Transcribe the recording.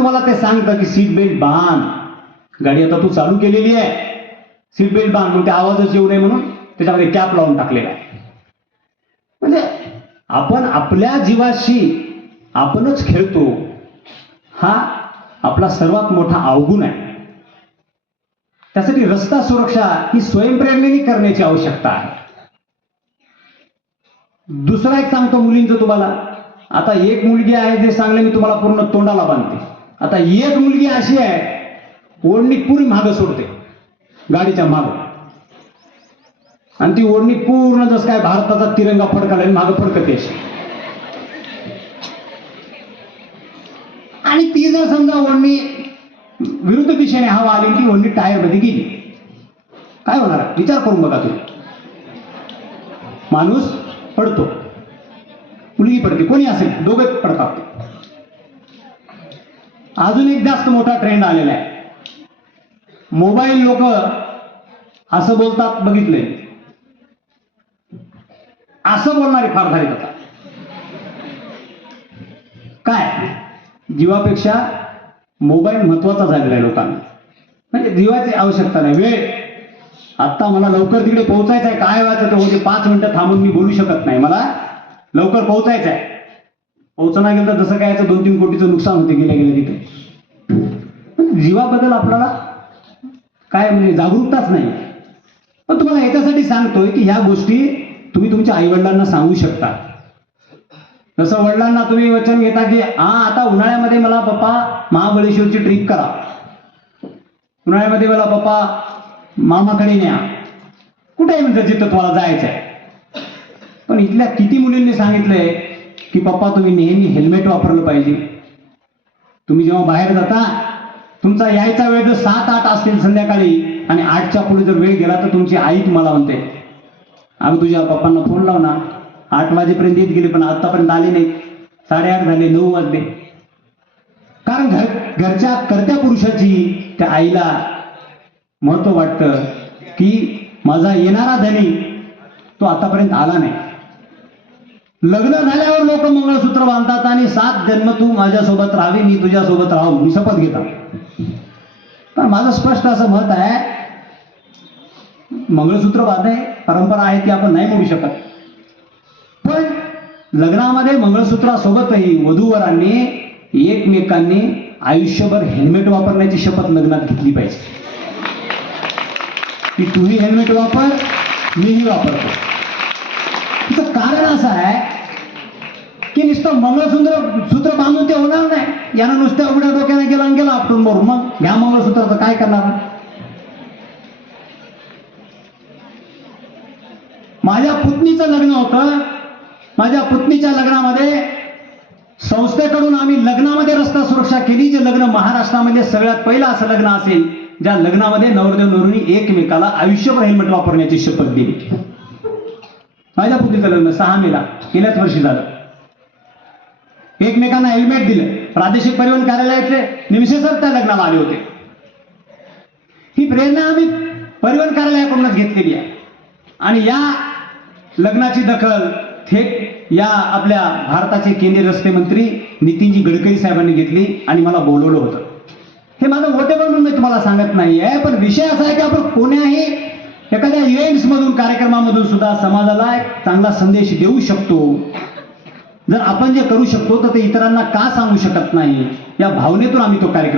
तुम्हाला ते सांगतं की सीट बेल्ट बांध, गाडी आता तू चालू केलेली आहे, सीट बेल्ट बांध, मग ते आवाजच येऊ नये म्हणून त्याच्यामध्ये कॅप लावून टाकलेला आहे. म्हणजे आपण आपल्या जीवाशी आपणच खेळतो, हा आपला सर्वात मोठा अवगुण आहे. त्यासाठी रस्ता सुरक्षा ही स्वयंप्रेरणेने करण्याची आवश्यकता आहे. दुसरा एक सांगतो मुलींचं तुम्हाला. आता एक मुलगी आहे जे सांगले मी तुम्हाला पूर्ण तोंडाला बांधते. आता एक मुलगी अशी आहे ओढणी पुरी मागं सोडते गाडीच्या मागं, आणि ती ओढणी पूर्ण जसं काय भारताचा तिरंगा फडकाला मागं फडकते अशी. आणि ती जर समजा ओढणी विरुद्ध दिशेने हवा आली, ती ओढणी टायर मध्ये गेली, काय होणार? विचार करून बघा तुम्ही. माणूस पडतो, मुलगी पडते, कोणी असेल, दोघे पडतात. अजून एक जास्त मोठा ट्रेंड आलेला आहे. मोबाईल लोक असं बोलतात, बघितलंय, असं बोलणारे फार धारित होतात. काय जीवापेक्षा मोबाईल महत्वाचा झालेला आहे लोकांना. म्हणजे जीवाची आवश्यकता नाही. वेळ, आता मला लवकर तिकडे पोहोचायचं आहे, काय व्हायचं ते 5 मिनिटं थांबून मी बोलू शकत नाही, मला लवकर पोहोचायचं आहे. पोहोचणार गेलं तर जसं काय 2-3 कोटीचं नुकसान होते गेल्या गेल्या तिथे. जीवाबद्दल आपल्याला काय म्हणजे जागरूकताच नाही. पण तुम्हाला याच्यासाठी सांगतोय की ह्या गोष्टी तुम्ही तुमच्या आईवडिलांना सांगू शकता. जसं वडिलांना तुम्ही वचन घेता की आता उन्हाळ्यामध्ये मला पप्पा महाबळेश्वरची ट्रिप करा, उन्हाळ्यामध्ये मला पप्पा मामाकडे न्या, कुठेही म्हणजे जिथं तुम्हाला जायचं आहे. पण इथल्या किती मुलींनी सांगितलंय की पप्पा तुम्ही नेहमी हेल्मेट वापरलं पाहिजे. तुम्ही जेव्हा बाहेर जाता, तुमचा यायचा वेळ जर 7-8 असतील संध्याकाळी आणि 8च्या पुढे जर वेळ गेला तर तुमची आई तुम्हाला म्हणते, अगं तुझ्या पप्पांना फोन लाव ना, 8 वाजेपर्यंत येत गेले पण आतापर्यंत आले नाही, 8:30 झाले, 9 वाजले. कारण घरच्या कर्त्या पुरुषाची त्या आईला महत्व वाटतं की माझा येणारा धनी तो आतापर्यंत आला नाही. लग्न झाल्यावर लोक मंगळसूत्र बांधतात आणि 7 जन्म तू माझ्यासोबत राहावी, मी तुझ्यासोबत राहू, मी शपथ घेतात. पण माझं स्पष्ट असं मत आहे, मंगळसूत्र बांधणे परंपरा आहे ती आपण नाही म्हणू शकत. पण लग्नामध्ये मंगळसूत्रासोबतही वधूवरांनी एकमेकांनी आयुष्यभर हेल्मेट वापरण्याची शपथ लग्नात घेतली पाहिजे की तुम्ही हेल्मेट वापर, मीही वापरतो. तिचं कारण असं आहे की नुसतं मंगळसूत्र बांधून ते होणार नाही. यानं नुसत्या उघड्या डोक्याने गेला आणि गेला आपटून बरोबर, मग घ्या मंगळसूत्राचं काय करणार? माझ्या पुतणीचं लग्न होतं. माझ्या पुतणीच्या लग्नामध्ये संस्थेकडून आम्ही लग्नामध्ये रस्ता सुरक्षा केली. जे लग्न महाराष्ट्रामध्ये सगळ्यात पहिलं असं लग्न असेल ज्या लग्नामध्ये नवरदेव नवरीने एकमेकाला आयुष्यभर हेल्मेट वापरण्याची शपथ दिली. माझ्या पुतणीचं लग्न 6 मेला गेल्याच वर्षी झालं. एकमेकांना हेल्मेट दिलं. प्रादेशिक परिवहन कार्यालयाचे निमशे सर त्या लग्नाला आले होते. ही प्रेरणा आम्ही परिवहन कार्यालयाकडूनच घेतलेली आहे. आणि या लग्नाची दखल थेट या आपल्या भारताचे केंद्रीय रस्ते मंत्री नितीनजी गडकरी साहेबांनी घेतली आणि मला बोलवलं होतं. हे माझं वोटेबल म्हणून मी तुम्हाला सांगत नाहीये, पण विषय असा आहे की आपण कोण्याही एखाद्या इव्हेंट्स मधून, कार्यक्रमामधून सुद्धा समाजाला एक चांगला संदेश देऊ शकतो. जर आपण जे करू शकतो तर ते इतरांना का सांगू शकत नाही, या भावनेतून आम्ही तो कार्यक्रम